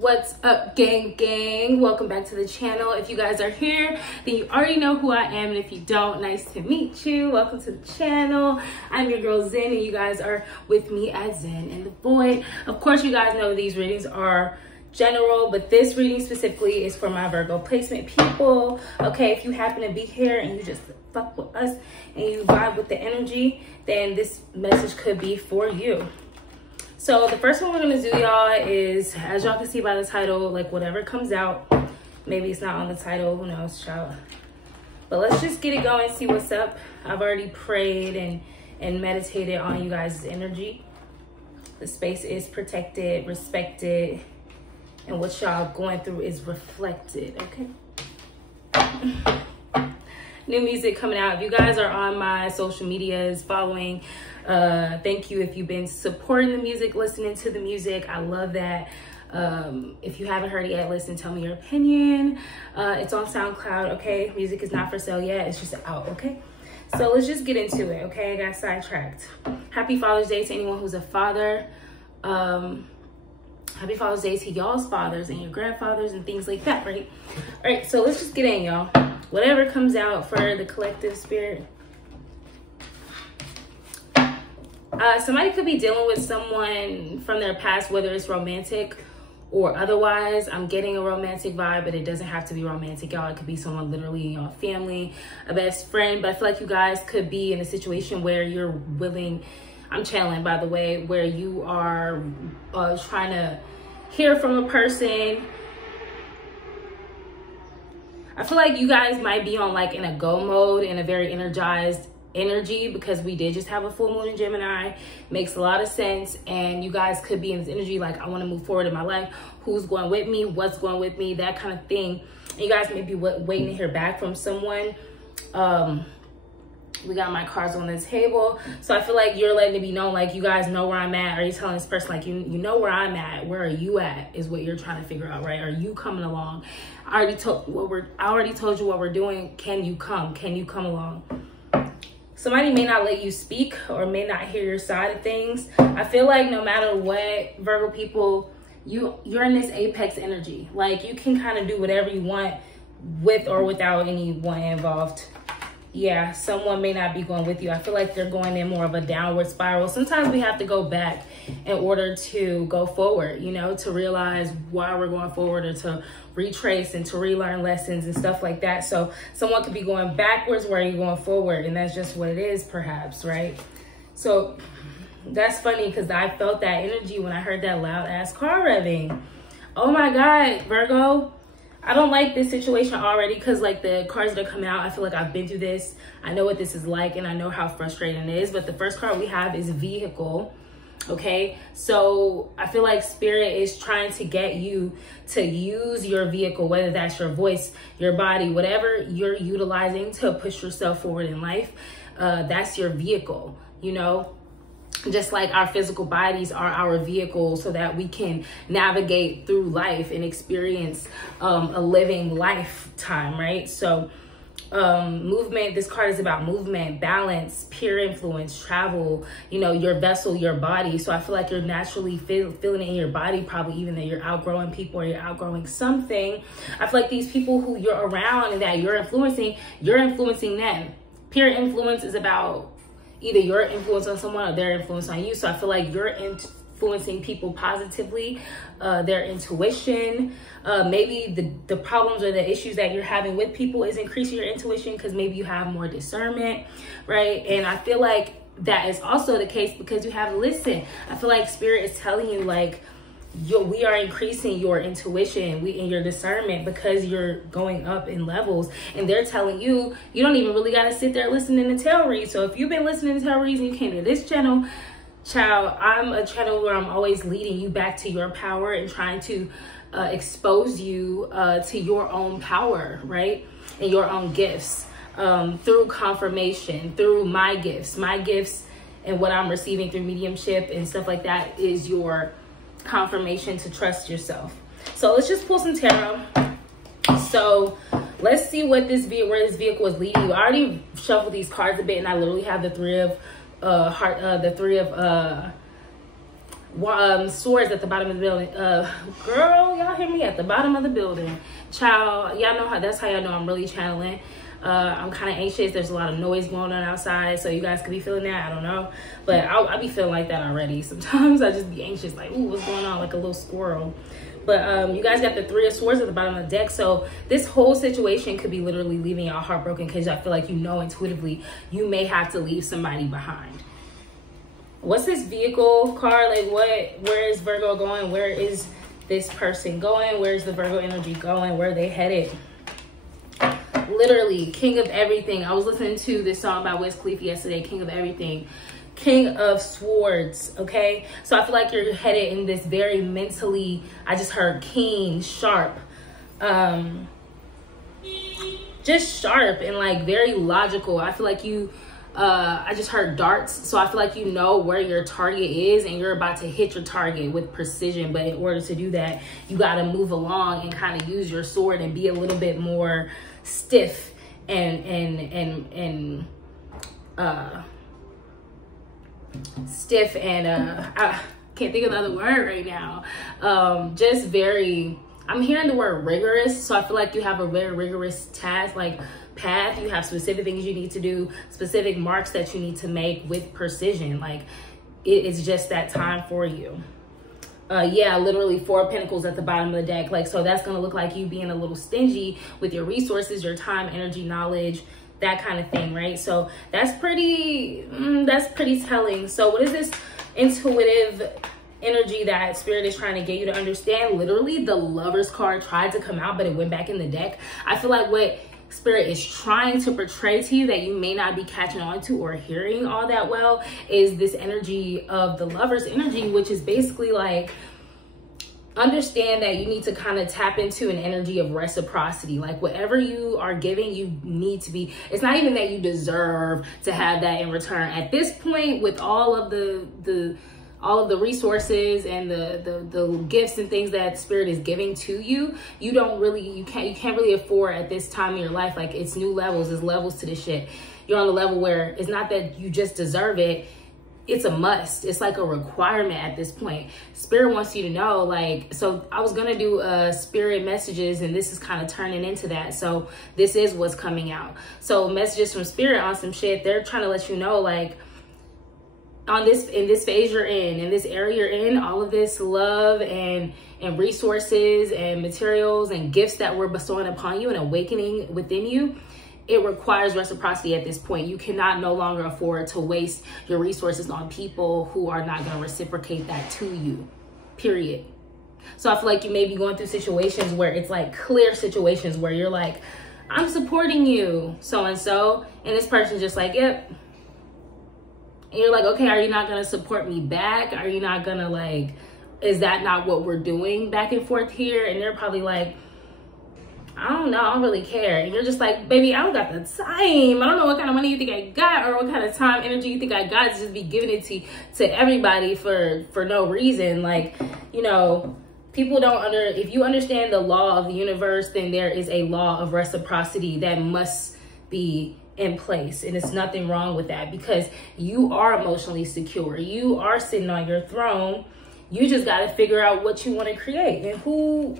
What's up, gang? Welcome back to the channel. If you guys are here, then you already know who I am, and if you don't, nice to meet you. Welcome to the channel. I'm your girl Zen, and you guys are with me at Zen in the Void. Of course, you guys know these readings are general, but this reading specifically is for my Virgo placement people. Okay, if you happen to be here and you just fuck with us and you vibe with the energy, then this message could be for you. So the first one we're gonna do, y'all, is, as y'all can see by the title, like whatever comes out. Maybe it's not on the title, who knows, child. But let's just get it going, see what's up. I've already prayed and meditated on you guys' energy. The space is protected, respected, and what y'all going through is reflected, okay? New music coming out. If you guys are on my social medias following, thank you if you've been supporting the music, listening to the music. I love that. If you haven't heard it yet, listen, tell me your opinion. It's on SoundCloud, okay? Music is not for sale yet, it's just out, okay? So let's just get into it, okay? I got sidetracked. Happy Father's Day to anyone who's a father. Happy Father's Day to y'all's fathers and your grandfathers and things like that, right? All right, so let's just get in, y'all. Whatever comes out for the collective spirit. Somebody could be dealing with someone from their past, whether it's romantic or otherwise. I'm getting a romantic vibe, but it doesn't have to be romantic, y'all. It could be someone literally in your family, a best friend. But I feel like you guys could be in a situation where you're willing, I'm channeling, by the way, where you are trying to hear from a person. I feel like you guys might be on like in a go mode, in a very energized energy, because we did just have a full moon in Gemini. Makes a lot of sense. And you guys could be in this energy like, I want to move forward in my life. Who's going with me? What's going with me? That kind of thing. And you guys may be waiting to hear back from someone. We got my cards on the table. So I feel like you're letting it be known, like, you guys know where I'm at. Are you telling this person, like, you know where I'm at? Where are you at is what you're trying to figure out, right? Are you coming along? I already told you what we're doing. Can you come? Can you come along? Somebody may not let you speak or may not hear your side of things. I feel like no matter what, Virgo people, you're in this apex energy. Like, you can kind of do whatever you want with or without anyone involved. Yeah, someone may not be going with you. I feel like they're going in more of a downward spiral. Sometimes we have to go back in order to go forward, you know, to realize why we're going forward, or to retrace and to relearn lessons and stuff like that. So someone could be going backwards where you're going forward, and that's just what it is, perhaps, right? So that's funny, because I felt that energy when I heard that loud ass car revving. Oh my God, Virgo. I don't like this situation already, because like the cards that are coming out, I feel like I've been through this. I know what this is like, and I know how frustrating it is. But the first card we have is vehicle. Okay, so I feel like spirit is trying to get you to use your vehicle, whether that's your voice, your body, whatever you're utilizing to push yourself forward in life. That's your vehicle, you know. Just like our physical bodies are our vehicles, so that we can navigate through life and experience a living lifetime, right? So movement, this card is about movement, balance, peer influence, travel, you know, your vessel, your body. So I feel like you're naturally feeling it in your body, probably even that you're outgrowing people or you're outgrowing something. I feel like these people who you're around and that you're influencing them. Peer influence is about either your influence on someone or their influence on you. So I feel like you're influencing people positively, their intuition. Maybe the problems or the issues that you're having with people is increasing your intuition, because maybe you have more discernment, right? And I feel like that is also the case because you have listen. I feel like spirit is telling you, like, we are increasing your intuition and your discernment, because you're going up in levels, and they're telling you, you don't even really got to sit there listening to tarot reads. So if you've been listening to tarot reads and you came to this channel, child, I'm a channel where I'm always leading you back to your power and trying to expose you to your own power, right? And your own gifts, through confirmation, through my gifts and what I'm receiving through mediumship and stuff like that is your confirmation to trust yourself. So let's just pull some tarot. So let's see what where this vehicle is leading you. I already shuffled these cards a bit, and I literally have the three of Swords at the bottom of the building. Girl, y'all hear me? At the bottom of the building. Child, y'all know that's how y'all know I'm really channeling. I'm kind of anxious. There's a lot of noise going on outside, so you guys could be feeling that. I don't know, but I'll be feeling like that already. Sometimes I just be anxious, like, ooh, what's going on, like a little squirrel. But you guys got the Three of Swords at the bottom of the deck. So this whole situation could be literally leaving y'all heartbroken, because I feel like, you know, intuitively you may have to leave somebody behind. What's this vehicle card? Like, where is Virgo going? Where is this person going? Where's the Virgo energy going? Where are they headed? Literally, King of Everything. I was listening to this song by Wiz Khalifa yesterday, King of Everything. King of Swords, okay? So I feel like you're headed in this very mentally, I just heard keen, sharp, just sharp and like very logical. I feel like you, I just heard darts. So I feel like you know where your target is and you're about to hit your target with precision. But in order to do that, you got to move along and kind of use your sword and be a little bit more stiff stiff and I can't think of another word right now. Just very, I'm hearing the word rigorous. So I feel like you have a very rigorous task, like path. You have specific things you need to do, specific marks that you need to make with precision. Like it's just that time for you. Yeah, literally Four of Pentacles at the bottom of the deck. Like, so that's gonna look like you being a little stingy with your resources, your time, energy, knowledge, that kind of thing, right? So that's pretty telling. So what is this intuitive energy that Spirit is trying to get you to understand? Literally, the Lover's card tried to come out, but it went back in the deck. I feel like what Spirit is trying to portray to you that you may not be catching on to or hearing all that well is this energy of the Lover's energy, which is basically like, understand that you need to kind of tap into an energy of reciprocity. Like whatever you are giving, you need to be, it's not even that you deserve to have that in return. At this point, with all of the resources and the gifts and things that Spirit is giving to you, you can't really afford at this time in your life. Like it's new levels, there's levels to this shit. You're on the level where it's not that you just deserve it, it's a must. It's like a requirement at this point. Spirit wants you to know, like, so I was gonna do Spirit messages, and this is kind of turning into that. So this is what's coming out. So messages from Spirit on some shit, they're trying to let you know, like, in this phase you're in this area you're in, all of this love and resources and materials and gifts that we're bestowing upon you and awakening within you, it requires reciprocity at this point. You cannot no longer afford to waste your resources on people who are not going to reciprocate that to you, period. So I feel like you may be going through situations where it's like clear situations where you're like, I'm supporting you, so-and-so, and this person's just like, yep. And you're like, okay, are you not going to support me back? Are you not going to, like, is that not what we're doing back and forth here? And they're probably like, I don't know, I don't really care. And you're just like, baby, I don't got the time. I don't know what kind of money you think I got or what kind of time, energy you think I got to just be giving it to everybody for no reason. Like, you know, people don't if you understand the law of the universe, then there is a law of reciprocity that must be in place, and it's nothing wrong with that, because you are emotionally secure, you are sitting on your throne. You just got to figure out what you want to create and who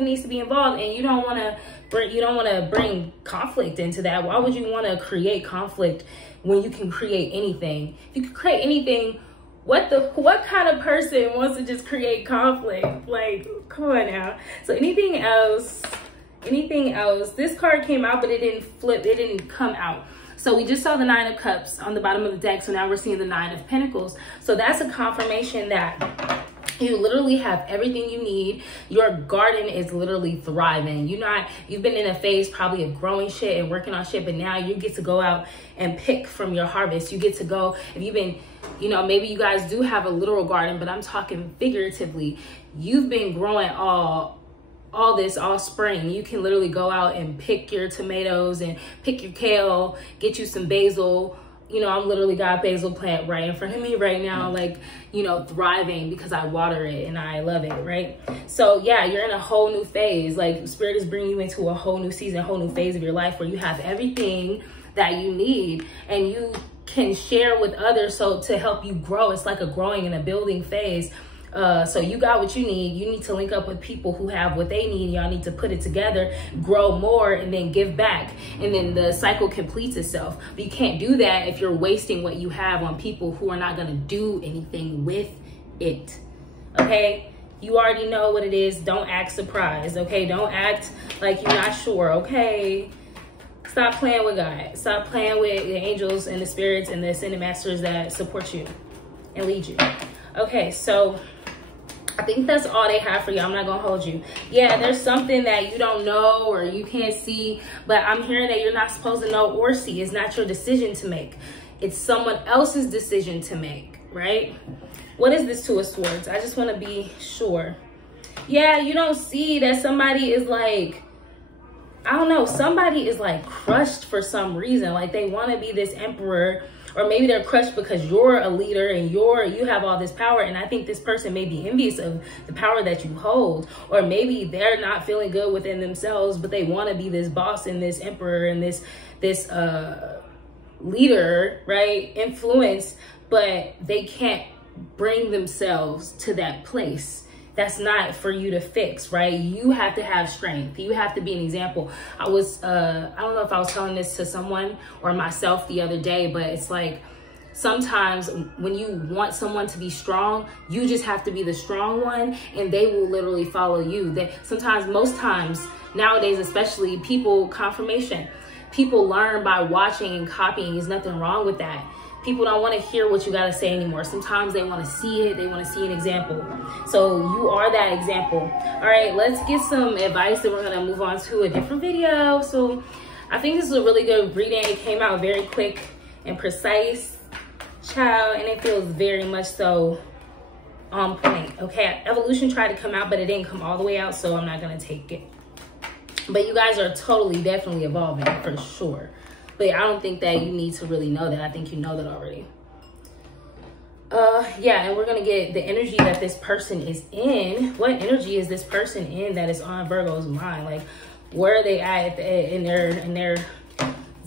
needs to be involved. And you don't want to bring conflict into that. Why would you want to create conflict when you can create anything? If you can create anything, what kind of person wants to just create conflict? Like, come on now. So anything else, this card came out, but it didn't flip, it didn't come out. So we just saw the Nine of Cups on the bottom of the deck. So now we're seeing the Nine of Pentacles. So that's a confirmation that you literally have everything you need. Your garden is literally thriving. You've been in a phase probably of growing shit and working on shit, but now you get to go out and pick from your harvest. You get to go, if you've been, you know, maybe you guys do have a literal garden, but I'm talking figuratively. You've been growing all spring. You can literally go out and pick your tomatoes and pick your kale, get you some basil. You know, I'm literally got a basil plant right in front of me right now, like, you know, thriving because I water it and I love it, right? So yeah, you're in a whole new phase. Like, Spirit is bringing you into a whole new season, a whole new phase of your life where you have everything that you need and you can share with others so to help you grow. It's like a growing and a building phase So you got what you need. You need to link up with people who have what they need. Y'all need to put it together, grow more, and then give back. And then the cycle completes itself. But you can't do that if you're wasting what you have on people who are not going to do anything with it. Okay? You already know what it is. Don't act surprised. Okay? Don't act like you're not sure. Okay? Stop playing with God. Stop playing with the angels and the spirits and the ascended masters that support you and lead you. Okay, so I think that's all they have for you. I'm not gonna hold you. Yeah, there's something that you don't know or you can't see, but I'm hearing that you're not supposed to know or see. It's not your decision to make. It's someone else's decision to make, right? What is this Two of Swords? I just want to be sure. Yeah, you don't see that somebody is like, I don't know, somebody is like crushed for some reason. Like they want to be this emperor, or maybe they're crushed because you're a leader and you have all this power. And I think this person may be envious of the power that you hold, or maybe they're not feeling good within themselves, but they want to be this boss and this emperor and this leader, right? Influence, but they can't bring themselves to that place. That's not for you to fix, right? You have to have strength. You have to be an example. I don't know if I was telling this to someone or myself the other day, but it's like sometimes when you want someone to be strong, you just have to be the strong one and they will literally follow you. Most times, nowadays especially, confirmation. People learn by watching and copying. There's nothing wrong with that. People don't want to hear what you got to say anymore. Sometimes they want to see it. They want to see an example. So you are that example. All right, let's get some advice and we're going to move on to a different video. So I think this is a really good reading. It came out very quick and precise, child, and it feels very much so on point. Okay, evolution tried to come out, but it didn't come all the way out, so I'm not going to take it. But you guys are definitely evolving for sure. But I don't think that you need to really know that. I think you know that already. Yeah, and we're going to get the energy that this person is in. What energy is this person in that is on Virgo's mind? Like, where are they at in their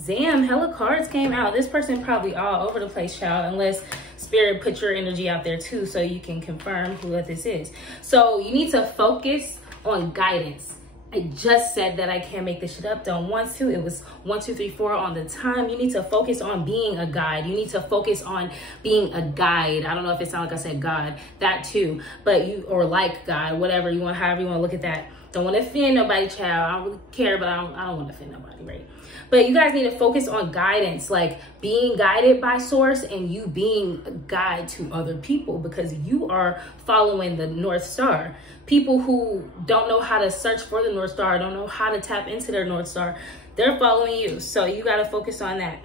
Zam, hella cards came out. This person probably all over the place, child, unless Spirit put your energy out there too so you can confirm what this is. So you need to focus on guidance. I just said that I can't make this shit up. Don't want to. It was 1, 2, 3, 4 on the time. You need to focus on being a guide. You need to focus on being a guide. I don't know if it sounds like I said God, that too, but or like God, whatever you want, however you want to look at that. Don't want to offend nobody, child. I don't really care, but I don't want to offend nobody, right? But you guys need to focus on guidance, like being guided by source and you being a guide to other people, because you are following the North Star. People who don't know how to search for the North Star, don't know how to tap into their North Star, they're following you. So you got to focus on that,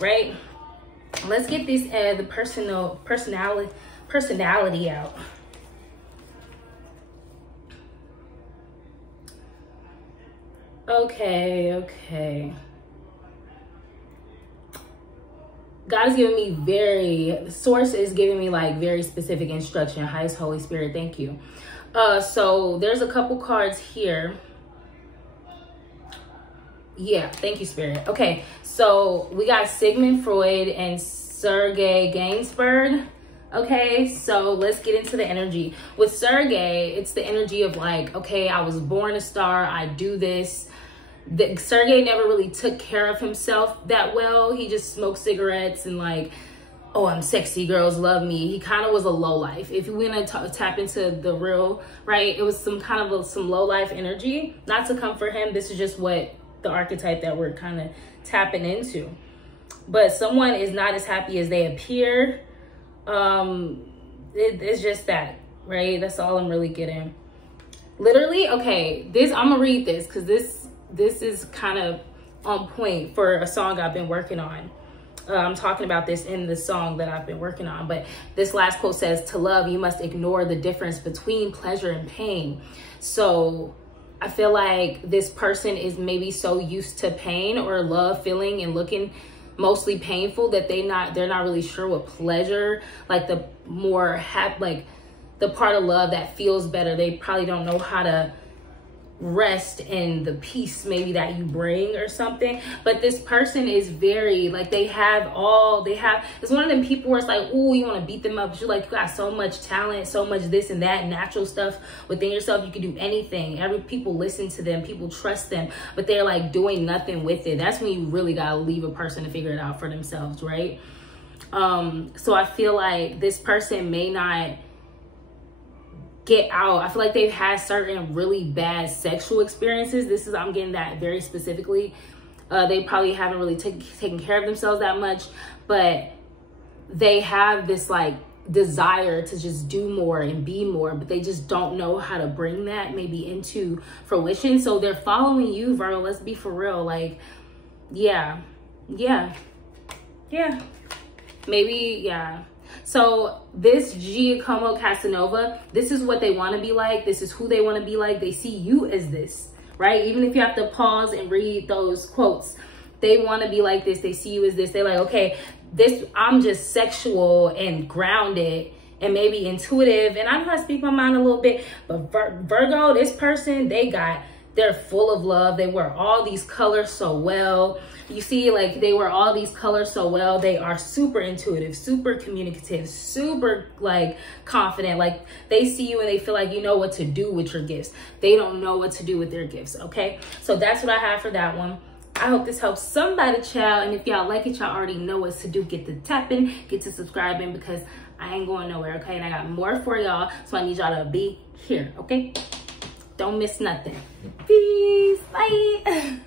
right? Let's get this the personality out. Okay. God is giving me source is giving me like very specific instruction. Highest Holy Spirit, thank you. So there's a couple cards here. Yeah, thank you, Spirit. Okay, so we got Sigmund Freud and Sergei Gainsbourg. Okay, so let's get into the energy. With Sergei, it's the energy of like, okay, I was born a star, I do this. Sergei never really took care of himself that well. He just smoked cigarettes and like, oh, I'm sexy, girls love me. He kind of was a low life. If you want to tap into the real, right, it was some kind of some low life energy. Not to come for him. This is just what the archetype that we're kind of tapping into. But someone is not as happy as they appear. It's just that, right? That's all I'm really getting. Literally, okay, I'm gonna read this because this is kind of on point for a song I've been working on. I'm talking about this in the song that I've been working on, but this last quote says, to love, you must ignore the difference between pleasure and pain. So I feel like this person is maybe so used to pain or love feeling and looking mostly painful that they're not really sure what pleasure, like the more like the part of love that feels better. They probably don't know how to rest in the peace maybe that you bring or something. But this person is very like, it's one of them people where it's like, ooh, you want to beat them up, but you're like, you got so much talent, so much this and that natural stuff within yourself. You can do anything. People listen to them, people trust them, but they're like doing nothing with it. That's when you really gotta leave a person to figure it out for themselves, right? So I feel like this person may not get out. I feel like they've had certain really bad sexual experiences. I'm getting that very specifically. They probably haven't really taken care of themselves that much, but they have this like desire to just do more and be more, but they just don't know how to bring that maybe into fruition. So they're following you, Virgo. Let's be for real. Like, yeah. Maybe, yeah. So this Giacomo Casanova, this is what they want to be like. This is who they want to be like. They see you as this, right? Even if you have to pause and read those quotes, they want to be like this. They see you as this. They're like, okay, I'm just sexual and grounded and maybe intuitive. And I know how to speak my mind a little bit, but Virgo, this person, they're full of love. They wear all these colors so well. You see, like, they wear all these colors so well. They are super intuitive, super communicative, super like confident. Like, they see you and they feel like you know what to do with your gifts. They don't know what to do with their gifts, okay? So that's what I have for that one. I hope this helps somebody, child. And if y'all like it, y'all already know what to do. Get to tapping, get to subscribing, because I ain't going nowhere, okay? And I got more for y'all, so I need y'all to be here, okay? Don't miss nothing. Peace. Bye.